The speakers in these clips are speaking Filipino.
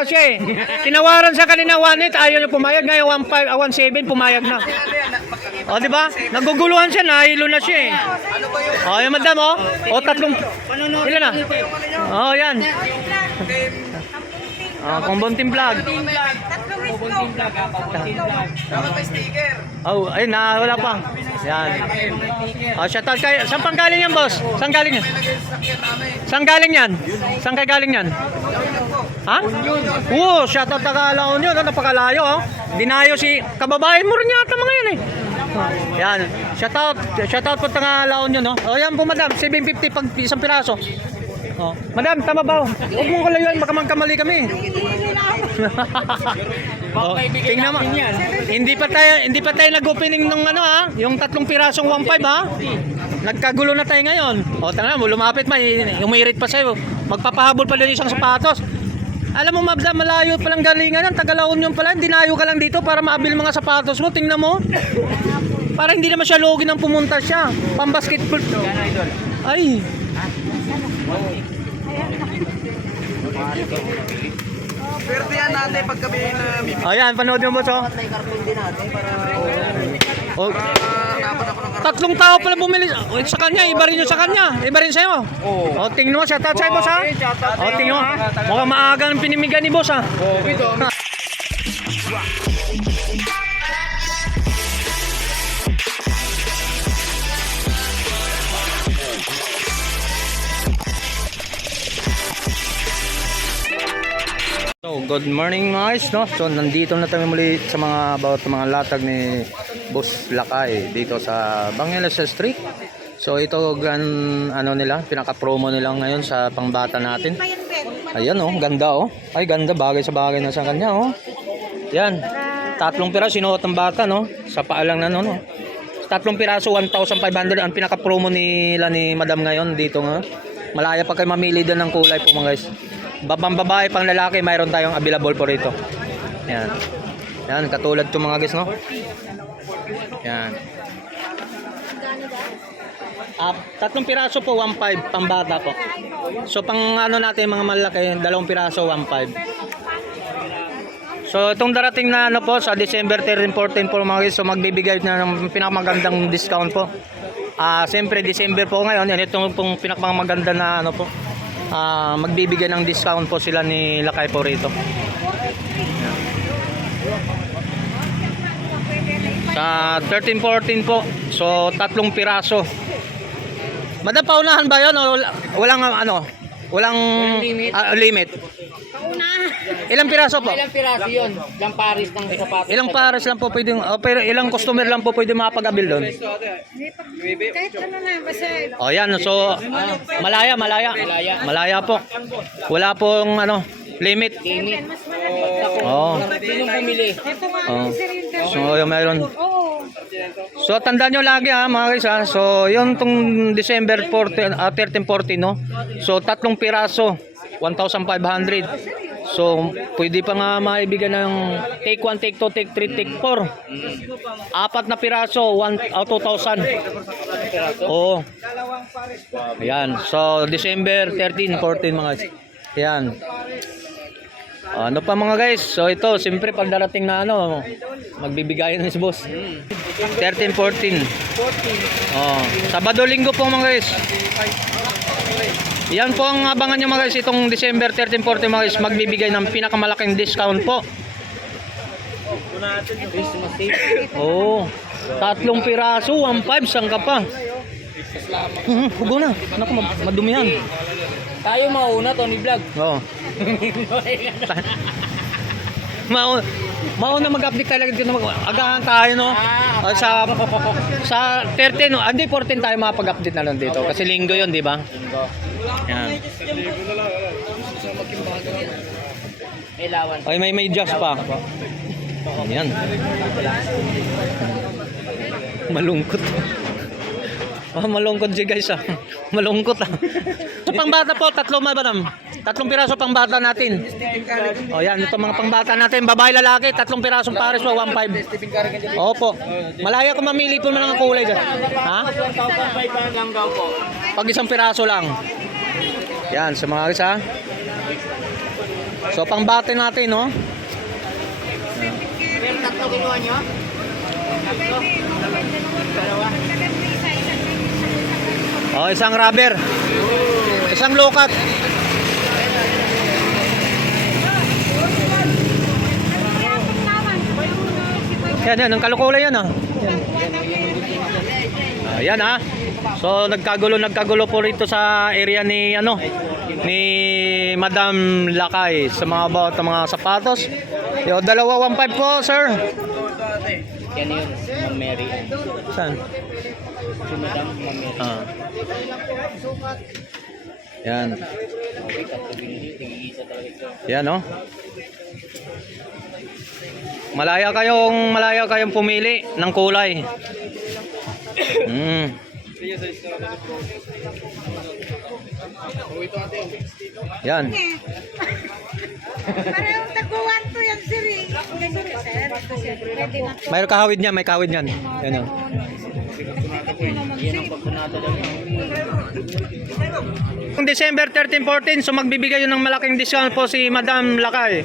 nga siya eh. Tinawaran sa kanina 1.8, ayaw niya pumayag. Ngayon 1.5, 1.7, pumayag na. O, di ba? Naguguluhan siya, nahilo na siya eh. O, yan madam, o. O, tatlong, ilan na? O, yan. O, Kumbonting Vlog. Oh, ayun na, wala pa. Yan. O, shoutout kayo. Saan pang galing yan, boss? Saan galing yan? Saan galing yan? Saan kayo galing yan? Ha? Oo, shoutout na kalaon yun. Napakalayo, oh. Dinayo si kababae mo rin yata mga yan eh. Yan. Shoutout po na kalaon yun, oh. O, yan po madam, 750 pag isang piraso. Oh. Madam, tama ba? Huwag mong kalayuan, baka magkamali kami. Oh, tingnan mo. Hindi pa tayo nag-opening ng ano ha, yung 3 pirasong 1.5 ha. Nagkagulo na tayo ngayon. O tanga mo, lumapit umirit pa sa'yo. Magpapahabol pa din isang sapatos. Alam mo madam, malayo pa lang galingan yan, Tagalaon yun pala. Dinayo ka lang dito para maabil mga sapatos mo. Tingnan mo. Para hindi naman siya logi nang pumunta siya. Pambasketball. Ay. Swerte yan natin pag kami na ayan, panood mo boss oh. Oh. 3 tao pala bumili sa kanya, iba rin yung sa kanya, iba rin sa'yo. Oh, tingnan mo, shoutout sa'yo boss ha. Oh, tingnan mo, mukhang maaga ng pinimigan ni boss ha. So, good morning mga guys, no? So, nandito na tayo muli sa mga latag ni Boss Lakay dito sa Bangeles Street. So, ito pinaka-promo nila ngayon sa pangbata natin. Ayan oh, ganda oh. Ay, ganda, bagay sa bagay na sa kanya oh. Yan. 3 piraso sinuot ng bata no. Sa paa lang na no. 3 piraso 1,500 ang pinaka-promo nila ni Madam ngayon dito nga. Malaya pa kayo mamili din ng kulay po mga guys. Pang babae, pang lalaki, mayroon tayong available po rito. Yan. Yan, katulad itong mga guys, no? Yan. 3 piraso po, 1.5, pang bata po. So, pang ano natin, mga malaki, 2 piraso, 1.5. So, itong darating na ano po, sa December 13, 14 po mga guys, so magbibigay na ng pinakamagandang discount po. Siyempre, December po ngayon, yan itong pinakamaganda na ano po. Magbibigay ng discount po sila ni Lakay po rito. Sa 13-14 po. So 3 piraso. Madam, paunahan ba 'yon o walang walang limit? Ilang piraso po? Ilang piraso yun? Ilang pares ng sapatos? Ilang pares lang po pwedeng, pero ilang customer lang po pwede makapag-abil doon? Kahit ano na, basta... O yan, so malaya po. Wala pong limit. Oo. Sinong bumili? Ito nga, Oh. sir, yung So yung mayroon. Oo. So tandaan nyo lagi ha mga guys ha. So yun tong December 14, 13-14 no. So 3 piraso 1,500. So pwede pa nga maibigay ng take 1, take 2, take 3, take 4. 4 na piraso 2,000. Oo. Ayan. So December 13, 14 mga guys. Ayan. Ano pa mga guys? So ito, siyempre pag darating na magbibigay na si boss. 13, 14. Oh, Sabado, Linggo po mga guys. Yan po ang abangan nyo mga guys. Itong December 13, 14 mga guys, magbibigay ng pinakamalaking discount po. Oh, 3 piraso, 1.5, saan ka pa? Hugo na. Naku, madumi yan. Tayo mauna, Tony Vlog. Oo. Mauna mag-update talaga dito. Agahan tayo no. Sa 13 no, hindi 14 tayo makapag-update na lang dito kasi linggo 'yon, di ba? Yan. Ilawan. Ay, may jazz pa. Yan. Malungkot. Malungkot siya guys Malungkot So pangbata po, 3 madam. 3 piraso pangbata natin. O yan, ito mga pangbata natin. Babae, lalaki, 3 pirasong pares po, 1.5. Opo. Malaya kung mamili po na ng kulay dyan. Ha? 1,500 lang daw po. Pag 1 piraso lang. Yan, sa mga guys ha. So pangbate natin, no? Pero tatlo kinuha nyo? Dalawa. Oh, isang rubber. Isang lokat. Yan, ang kalukulay yan, ah. Yan, ah. So nagkagulo po rito sa area ni ni Madam Lakay sa mga about mga sapatos. Yo, dalawa 1.5 po, sir. Yan yun, Ma'am Mary. Saan? Si Madam Ma'am Mary. Ah. Yan. Okay, tatlo binili. Tig-isa talaga ito. Yan, no? Malaya kayong pumili ng kulay. Yan. Parehong taguan to yan, sir. Pwede na to. May kahawid niyan. Yan, no? Yan ang pagpunata daw niya. Kung December 13, 14, so magbibigay yun ng malaking discount po si Madam Lakay.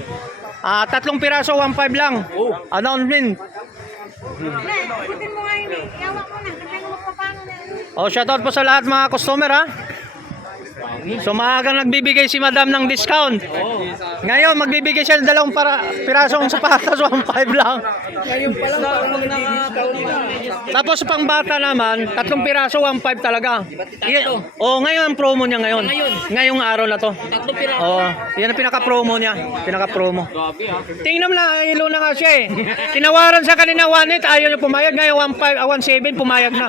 3 piraso, 1.5 lang. Announcement. Ikutin mo nga yun eh. Yawa mo na. Kasi mo paano na yun. Oh, shoutout po sa lahat mga customer, ha. So maaga nagbibigay si Madam ng discount. Ngayon magbibigay siya ng 2 pirasong sapatos, 1.5 lang. Ngayon pa lang parang nag-discount na. Tapos pang bata naman, 3 piraso, 1.5 talaga. Oh, ngayon ang promo niya ngayon. Ngayong araw na to. Tatlo piraso. Oh, yan ang pinaka-promo niya. Pinaka-promo. Grabe ha. Tingnan mo lang, ilo na nga siya eh. Tinawaran sa kanina 1.8, ayaw niya pumayag. Ngayon 1.7, pumayag na.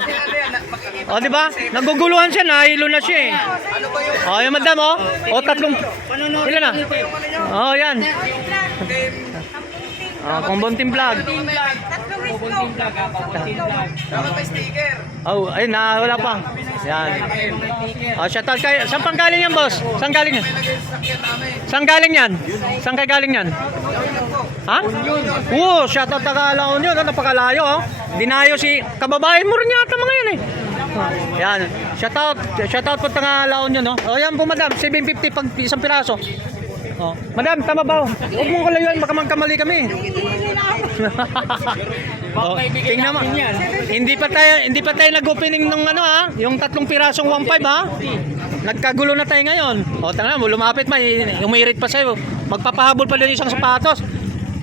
O, di ba? Naguguluhan siya na, ilo na siya eh. O, yung madam, o. O, 3. Ilan na? O, yan. Kung bunting vlog. Dapat may sticker. Oh, ayun na, wala pa. Yan. O, shoutout kayo. Saan pang galing yan, boss? Saan galing yan? Saan galing yan? Saan kayo galing yan? Ha? Oo, shoutout Tagalaon yun. Napakalayo, oh. Dinayo si kababayan mo rin yata mga yan eh. Yan. Shoutout po Tagalaon yun, no? O, yan po, madam. 750 pag isang piraso. Oh. Madam, tama ba? Huwag mong kalayuan, baka magkamali kami. Oh, tingnan mo. Hindi pa tayo nag-opening ng yung 3 pirasong 1.5 ha. Nagkagulo na tayo ngayon. O, tanga mo, lumapit pa, umirit pa sa'yo. Magpapahabol pa din isang sapatos.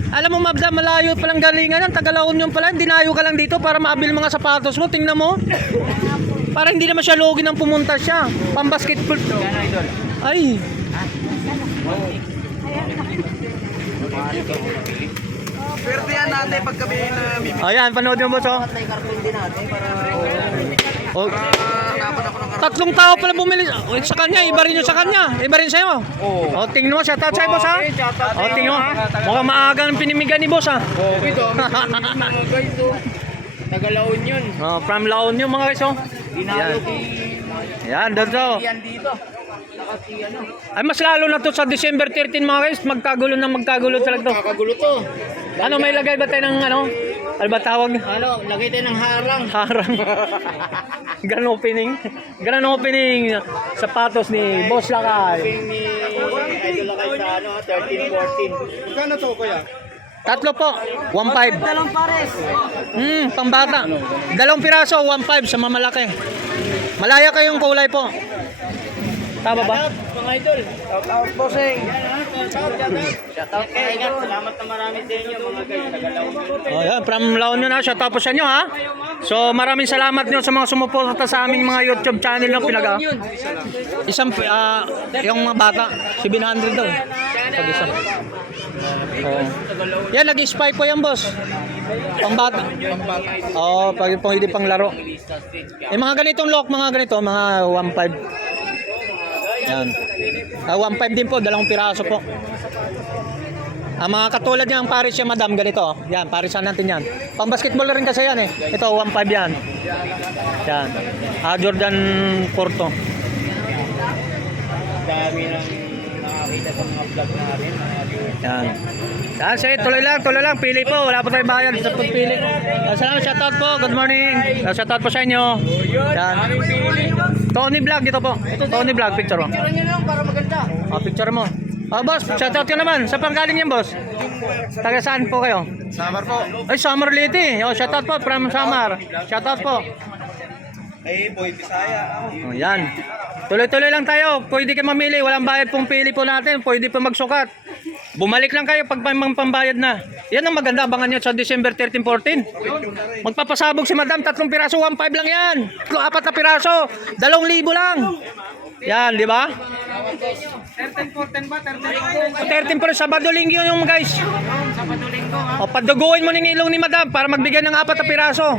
Alam mo, madam, malayo palang galingan yan. Tagalaon yun pala. Dinayo ka lang dito para maabil mga sapatos mo. Tingnan mo. Para hindi naman siya logi nang pumunta siya. Pang-basketball. Ay. Swerte yan natin pag kami na bibili. Ayan, panood mo boss, oh. Oh. Dapat ako ng 3 tao pala bumili sa kanya, iba rin yung sa kanya, iba rin sa'yo. Oh, tingnan mo, shoutout sa'yo boss ha. Oh, tingnan mo, mukhang maaga ng pinimigan ni boss ha. Ito, mga guys, oh. Tagalaon yun. Oh, from Laon yung mga guys, oh. Dinalo Yan, dito. yan dito. Nakasi ano. Ay, mas lalo na to sa December 13 mga guys, magkagulo talaga to. Kakagulo to. Ano, may lagay ba tayo ng ano ba tawag? Ano, lagay tayo ng harang. Harang. Ganun opening sapatos ni Boss Lakay. Ni Idol Lakay sa ano, 13, 14. Kano to, kuya? 3 po, 1.5. Dalawang pares. Pambata. 2 piraso, 1.5 sa mamalaki. Malaya kayong kulay po. Tama ba? Mga idol. Shout out, bossing. Shoutout mga idol. Salamat na marami sa inyo mga guys. Tagalaon. Oh, yan, from Laon yun ha. Shoutout po sa inyo ha. So maraming salamat nyo sa mga sumuporta sa aming mga YouTube channel ng isang yung mga bata, 700 daw. Pag isa. Oh. Yan, nag-spy po yan boss. Pang bata. Oh, pwede pang laro. Mga ganitong lock, mga 1.5. Yan. 1.5 din po, 2 piraso po. Ang mga katulad niya ang Paris siya, madam, ganito. Yan, Parisan natin yan. Pang basketball rin kasi yan eh. Ito, 1.5 yan. Yan. Jordan Porto. Dami nang nakakita sa mga vlog natin. Yan. Yan, sige, tuloy lang. Pili po. Wala po tayong bayad sa pagpili. Salamat, shoutout po. Good morning. Shoutout po sa inyo. Yan. Tony Vlog, dito po. Tony Vlog, picture mo. Picture nyo lang para maganda. Picture mo. Boss, shoutout ka naman. Sa panggaling yan, boss? Taga saan po kayo? Samar po. Ay, Samar Leyte. Shoutout po from Samar. Shoutout po. Ay, boy, Bisaya. Oh, yan. Tuloy-tuloy lang tayo. Pwede kayo mamili. Walang bayad pong pili po natin. Pwede po magsukat. Bumalik lang kayo pag pambayad na. Yan ang maganda. Abangan nyo sa December 13, 14. Magpapasabog si Madam. 3 piraso, 1.5 lang yan. 4 na piraso. 2,000 lang. Yan, di ba? 13, 14 ba? 13 13. po rin. Sabado linggo yung guys. Sabado linggo ha. O, paduguin mo ng ilong ni Madam para magbigay ng 4 na piraso.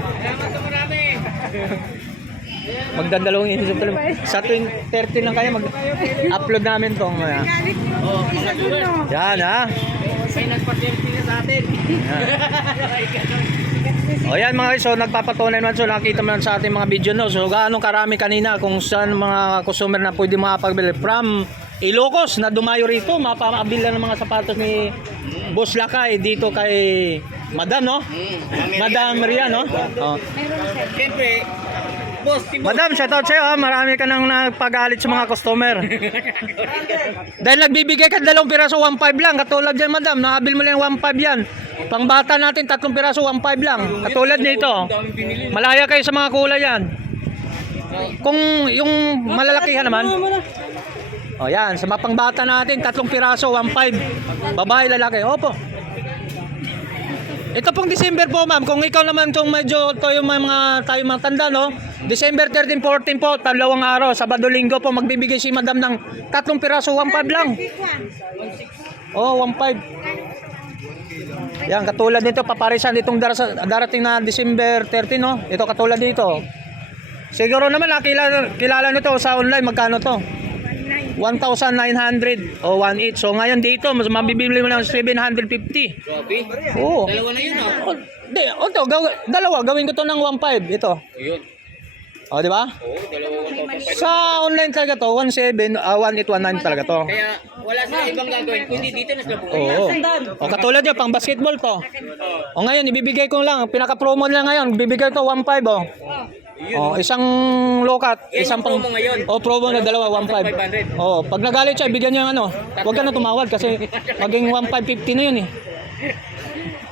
Magdadalawang inisip tuloy. Sa tuwing 13 lang kayo, mag-upload namin to. Galit mo. Isa dulo. Yan ha. May nagpa-selfie na sa atin. O yan mga guys, so nagpapatunay naman. So nakita mo lang sa ating mga video no. So gaano karami kanina kung saan mga customer na pwede makapagbili from Ilocos na dumayo rito. Mapapabili ng mga sapatos ni Boss Lakay dito kay Madam no. Madam Ria no. Oh. Siyempre, boss, Madam, shoutout sa'yo ha. Marami ka nang nagpagalit sa mga customer. Dahil nagbibigay ka 2 piraso, 1.5 lang. Katulad dyan, Madam. Nakabil mo lang 1.5 yan. Pang bata natin, 3 piraso, 1.5 lang. Katulad nito. Malaya kayo sa mga kulay yan. Kung yung malalakihan naman. O yan, sa mga pang bata natin, 3 piraso, 1.5. Babae, lalaki. Opo. Ito pong December po ma'am, kung ikaw naman kung medyo tayo mga tanda no, December 13, 14 po, 2 araw, Sabado Linggo po magbibigay si Madam ng 3 piraso, 1.5 lang. Oh, 1.5. Yan, katulad nito paparisan itong darating na December 13 no. Ito katulad dito. Siguro naman kilala nito sa online, magkano to? 1,900 o 1.8. So ngayon dito mas mabibili mo ng 750. Grabe. Oo. Dalawa na yun ah. Di, ito, dalawa, gawin ko to ng 1.5 ito. Ayun. O, di ba? Oo, dalawa ko. Sa online talaga to, 1.7, 1.8, 1.9 talaga to. Kaya wala silang ibang gagawin. Kundi dito na sila bumili. Oo. O katulad niya, pang basketball to. O ngayon, ibibigay ko lang, pinaka-promo lang ngayon, bibigay to 1.5 o. Oh, isang lokat, Yan isang yung promo ngayon. Oh, promo na dalawa, 1.5. Oh, pag nagalit siya, bigyan niya ng ano. Huwag ka na tumawad kasi maging 1.550 na 'yun eh.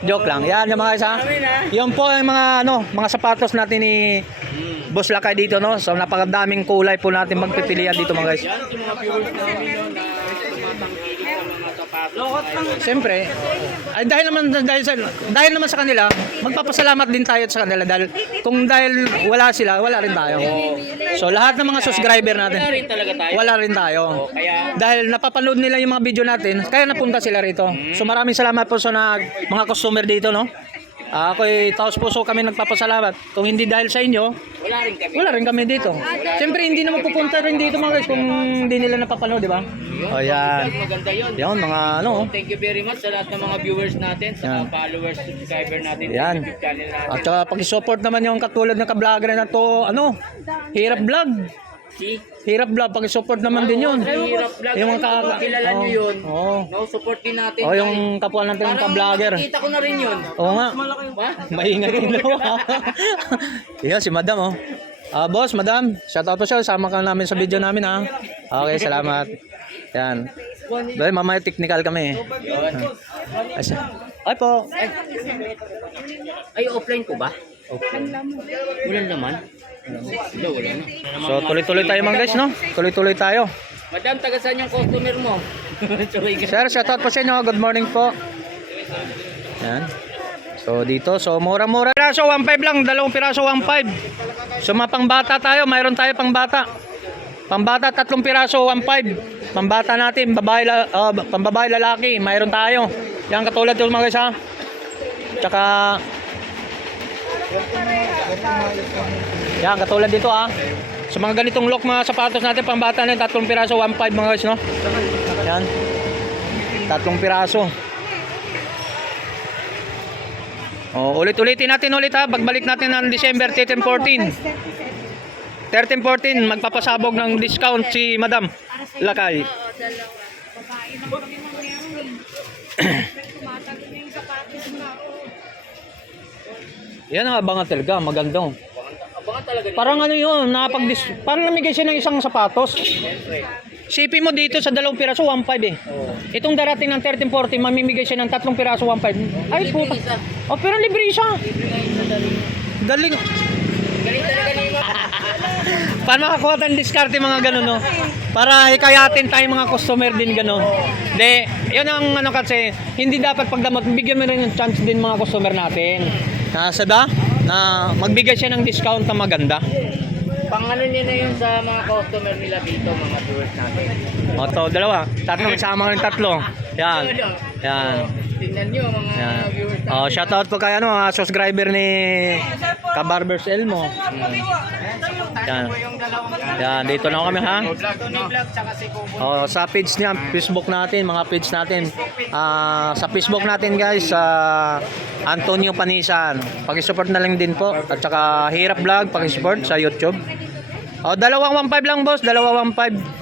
Joke lang. Yan yung mga isa. Yan po yung mga mga sapatos natin ni Boss Lakay dito no. So napakadaming kulay po natin magpipilian dito mga guys. Yan yung mga viewers namin no, na tumatangkilik sa mga sapatos. Siyempre, ay dahil naman sa kanila, magpapasalamat din tayo sa kanila dahil wala sila, wala rin tayo. So lahat ng mga subscriber natin, Wala rin talaga tayo. wala rin tayo. Kaya Dahil napapanood nila yung mga video natin, kaya napunta sila rito. So maraming salamat po sa mga customer dito, no? Ako'y taos puso kami nagpapasalamat. Kung hindi dahil sa inyo, wala rin kami. dito. Siyempre hindi naman pupunta rin dito mga guys kung hindi nila napapanood, di ba? O yan. Maganda yun. Yan mga Thank you very much sa lahat ng mga viewers natin, sa Yan. mga followers, subscriber natin, Yan. sa YouTube channel natin. At saka pag-support naman yung katulad ng ka-vlogger na to, Hirap Vlog. Hirap Vlog, pag-support naman din yun. Hirap vlog. Yung Kung kilala nyo yun, Oo. no, support din natin. Oh, yung kapwa natin ng ka-vlogger. Nakita ko na rin yun. Oo nga. Ba? Maingay kayo dalawa. Yan, si Madam, oh. Boss, Madam, shoutout po siya. Sama ka namin sa video namin, ha. Okay, salamat. Yan. Dahil mamaya technical kami. Ay po. Ay, offline ko ba? Wala naman. Wala na. So, tuloy-tuloy tayo mga guys, no? Tuloy-tuloy tayo. Madam, taga saan yung customer mo? Sorry, Sir, shoutout po sa inyo. Good morning po. Yan. So, dito. So, mura-mura. Piraso, 1.5 lang. 2 piraso, 1.5. So, mga pangbata tayo. Mayroon tayo pangbata. Pambata, 3 piraso, 1.5. Pambata natin, pambabae, lalaki. Mayroon tayo. Yan, katulad yung mga guys, ha. Tsaka, yan, katulad dito, ha. So, mga ganitong look, mga sapatos natin, pambata natin, 3 piraso, 1.5 mga guys, no. Yan. 3 piraso. Ulit-ulitin natin ulit ha. Pagbalik natin ng December 13-14. 13-14, magpapasabog ng discount si Madam Lakay. Babae na kami meron Tumatagal na yung sapatos na. Yan ang abangan talaga, magandang. Abangan talaga. Parang ano yun, parang namigay siya ng isang sapatos. Sipi mo dito sa 2 piraso, 1.5 eh. Itong darating ng 1340, mamimigay siya ng 3 piraso, 1.5. Ay, puta. Oh, pero libre siya. Galing. Galing talaga ni Ma'am. Paano makakuha tayong diskarte mga ganun, no? Para hikayatin tayo mga customer din ganun. De, yun ang ano kasi, hindi dapat pagdamot, bigyan mo rin ng chance din mga customer natin. Sada, na magbigay siya ng discount na maganda. Pang ano niya na yun sa mga customer nila dito, mga viewers natin. O to, dalawa. Tatlo, sama ng tatlo. Yan. Yan. Tingnan nyo mga Yan. viewers natin. Oh, shoutout po kay ano, subscriber ni Kabarbers Elmo. Yan. Yan, dito na kami ha. Tony Vlog, tsaka si Kubo. Oh, sa page niya, Facebook natin, mga page natin. Sa Facebook natin guys, Antonio Panisan. Paki-support na lang din po. At saka Hirap Vlog, paki-support sa YouTube. Oh, 215 lang boss, 215.